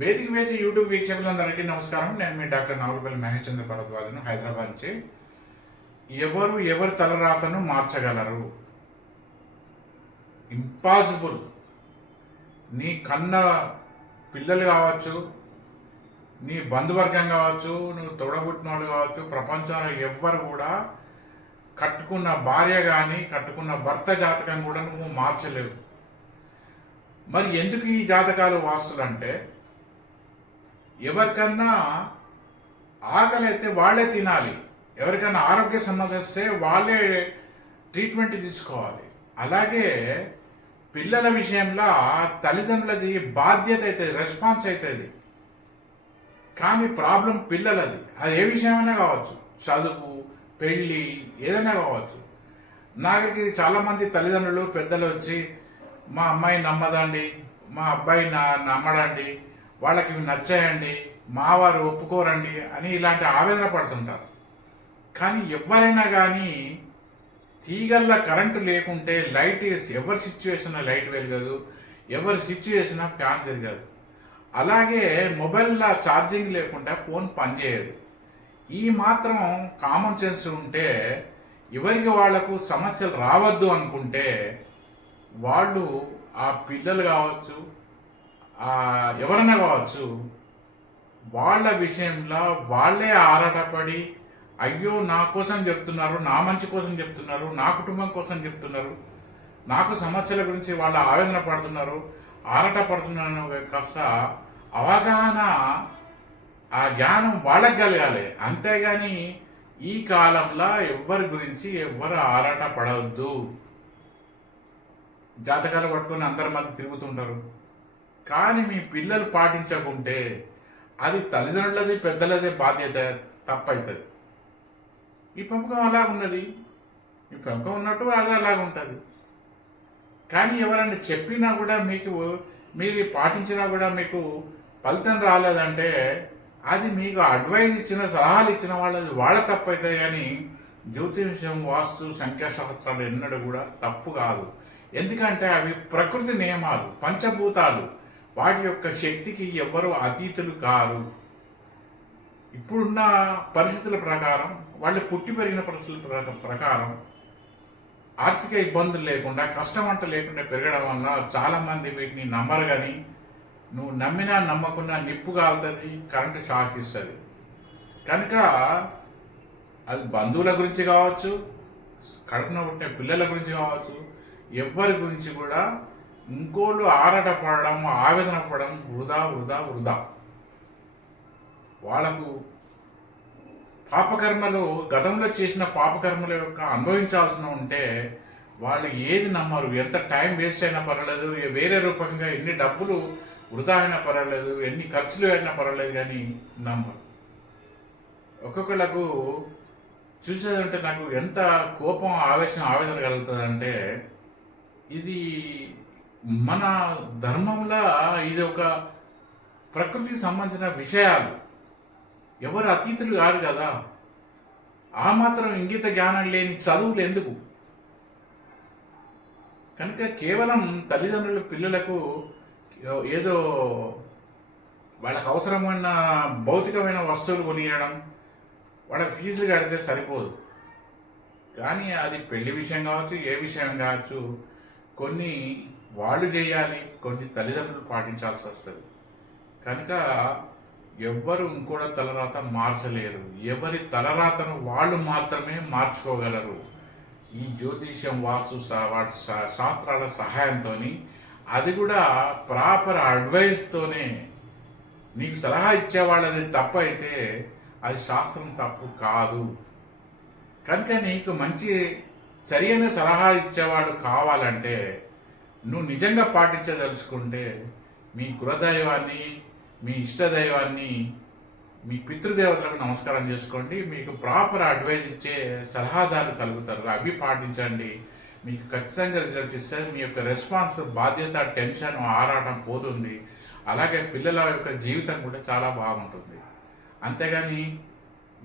వేదిక వేసి యూట్యూబ్ వీక్షకులందరికీ నమస్కారం. నేను మీ డాక్టర్ నాగులపల్లి మహేష్ చంద్ర భరద్వాజను, హైదరాబాద్ నుంచి. ఎవరి తలరాతను మార్చగలరు? ఇంపాసిబుల్. నీ కన్న పిల్లలు కావచ్చు, నీ బంధువర్గం కావచ్చు, నువ్వు తోడబుట్టిన వాళ్ళు కావచ్చు, ప్రపంచంలో ఎవ్వరు కూడా కట్టుకున్న భార్య కానీ కట్టుకున్న భర్త జాతకం కూడా నువ్వు మార్చలేవు. మరి ఎందుకు ఈ జాతకాలు వాస్తులు అంటే, ఎవరికన్నా ఆకలి అయితే వాళ్ళే తినాలి, ఎవరికైనా ఆరోగ్య సమస్య వస్తే వాళ్ళే ట్రీట్మెంట్ తీసుకోవాలి. అలాగే పిల్లల విషయంలో తల్లిదండ్రులది బాధ్యత అవుతుంది, రెస్పాన్స్ అవుతుంది. కానీ ప్రాబ్లం పిల్లలది. అది ఏ విషయమైనా కావచ్చు, చదువు, పెళ్ళి, ఏదైనా కావచ్చు. నాకు చాలామంది తల్లిదండ్రులు పెద్దలు వచ్చి, మా అమ్మాయి నమ్మదండి, మా అబ్బాయి నమ్మడండి, వాళ్ళకి ఇవి నచ్చాయండి, మా వారు ఒప్పుకోరండి అని ఇలాంటి ఆవేదన పడుతుంటారు. కానీ ఎవరైనా కానీ తీగల్ల కరెంటు లేకుంటే లైట్, ఎవరి సిచ్యువేషన్ లైట్ వెలగదు, ఎవరి సిచ్యువేషన్ ఫ్యాన్ తిరగదు. అలాగే మొబైల్లో ఛార్జింగ్ లేకుంటే ఫోన్ పనిచేయదు. ఈ మాత్రం కామన్ సెన్స్ ఉంటే, ఎవరికి వాళ్లకు సమస్యలు రావద్దు అనుకుంటే, వాళ్ళు ఆ పిల్లలు కావచ్చు, ఎవరైనా కావచ్చు, వాళ్ళ విషయంలో వాళ్ళే ఆరాటపడి, అయ్యో నా కోసం చెప్తున్నారు, నా మంచి కోసం చెప్తున్నారు, నా కుటుంబం కోసం చెప్తున్నారు, నాకు సమస్యల గురించి వాళ్ళ ఆవేదన పడుతున్నారు, ఆరాట పడుతున్నాను కాస్త అవగాహన, ఆ జ్ఞానం వాళ్ళకి కలగాలి. అంతేగాని ఈ కాలంలో ఎవరి గురించి ఎవ్వరు ఆరాట పడవద్దు. జాతకాలు పట్టుకొని అందరి మధ్య తిరుగుతుంటారు. కానీ మీ పిల్లలు పాటించకుంటే అది తల్లిదండ్రులది, పెద్దలదే బాధ్యత తప్పవుతుంది. ఈ పెంపకం అలా ఉన్నది, ఈ పెంపకం ఉన్నట్టు అది అలాగ ఉంటుంది. కానీ ఎవరైనా చెప్పినా కూడా మీరు పాటించినా కూడా మీకు ఫలితం రాలేదంటే, అది మీకు అడ్వైజ్ ఇచ్చిన, సలహాలు ఇచ్చిన వాళ్ళది వాళ్ళ తప్పు అవుతాయి. కానీ జ్యోతిషం, వాస్తు, సంఖ్యాశాస్త్రాలు ఎన్నడూ కూడా తప్పు కాదు. ఎందుకంటే అవి ప్రకృతి నియమాలు, పంచభూతాలు. వాటి యొక్క శక్తికి ఎవ్వరూ అతీతులు కారు. ఇప్పుడున్న పరిస్థితుల ప్రకారం, వాళ్ళు పుట్టి పెరిగిన పరిస్థితుల ప్రకారం ఆర్థిక ఇబ్బందులు లేకుండా, కష్టమంట లేకుండా పెరగడం వల్ల చాలామంది వీటిని నమ్మరు. కానీ నువ్వు నమ్మినా నమ్మకున్నా నిప్పు కాలుతుంది, కరెంటు షాక్ ఇస్తుంది. కనుక అది బంధువుల గురించి కావచ్చు, కడుపున పుట్టిన పిల్లల గురించి కావచ్చు, ఎవరి గురించి కూడా ఇంకోళ్ళు ఆరాట పడడం, ఆవేదన పడడం వృధా వృధా వృధా. వాళ్లకు పాపకర్మలు, గతంలో చేసిన పాపకర్మల యొక్క అనుభవించాల్సిన ఉంటే వాళ్ళు ఏది నమ్మరు. ఎంత టైం వేస్ట్ అయినా పర్వాలేదు, వేరే రూపంగా ఎన్ని డబ్బులు వృధా అయినా పర్వాలేదు, ఎన్ని ఖర్చులు అయినా పర్వాలేదు, కానీ నమ్మరు. ఒక్కొక్కళ్ళకు చూసేదంటే నాకు ఎంత కోపం, ఆవేదన కలుగుతుందంటే, ఇది మన ధర్మంలో ఇది ఒక ప్రకృతికి సంబంధించిన విషయాలు. ఎవరు అతీతులు కాదు కదా. ఆ మాత్రం ఇంగిత జ్ఞానం లేని చదువులు ఎందుకు? కనుక కేవలం తల్లిదండ్రుల పిల్లలకు ఏదో వాళ్ళకు అవసరమైన భౌతికమైన వస్తువులు కొనియడం, వాళ్ళకి ఫీజులు కడితే సరిపోదు. కానీ అది పెళ్లి విషయం కావచ్చు, ఏ విషయం కావచ్చు, కొన్ని వాళ్ళు చేయాలి, కొన్ని తల్లిదండ్రులు పాటించాల్సి వస్తుంది. కనుక ఎవ్వరు ఇంకోటి తలరాత మార్చలేరు. ఎవరి తలరాతను వాళ్ళు మాత్రమే మార్చుకోగలరు. ఈ జ్యోతిష్యం, వాస్తు, శాస్త్రాల సహాయంతో, అది కూడా ప్రాపర్ అడ్వైస్తోనే. నీకు సలహా ఇచ్చేవాళ్ళది తప్పు అయితే అది శాస్త్రం తప్పు కాదు. కనుక నీకు మంచి సరైన సలహా ఇచ్చేవాడు కావాలంటే, నువ్వు నిజంగా పాటించదలుచుకుంటే, మీ కులదైవాన్ని, మీ ఇష్టదైవాన్ని, మీ పితృదేవతలకు నమస్కారం చేసుకోండి. మీకు ప్రాపర్ అడ్వైజ్ ఇచ్చే సలహాదారులు కలుగుతారు, అవి పాటించండి. మీకు ఖచ్చితంగా రిజల్ట్ ఇస్తుంది. మీ యొక్క రెస్పాన్స్, బాధ్యత, టెన్షన్, ఆరాటం పోతుంది. అలాగే పిల్లల యొక్క జీవితం కూడా చాలా బాగుంటుంది. అంతేగాని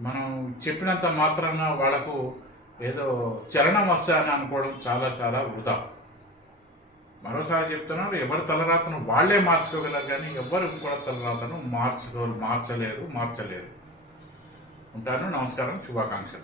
మనం చెప్పినంత మాత్రాన వాళ్ళకు ఏదో చలనం వస్తుందని అనుకోవడం చాలా చాలా వృధా. మరోసారి చెప్తున్నారు, ఎవరి తలరాతను వాళ్ళే మార్చుకోగలరు కానీ ఎవరు కూడా తలరాతను మార్చలేరు. ఉంటాను. నమస్కారం, శుభాకాంక్షలు.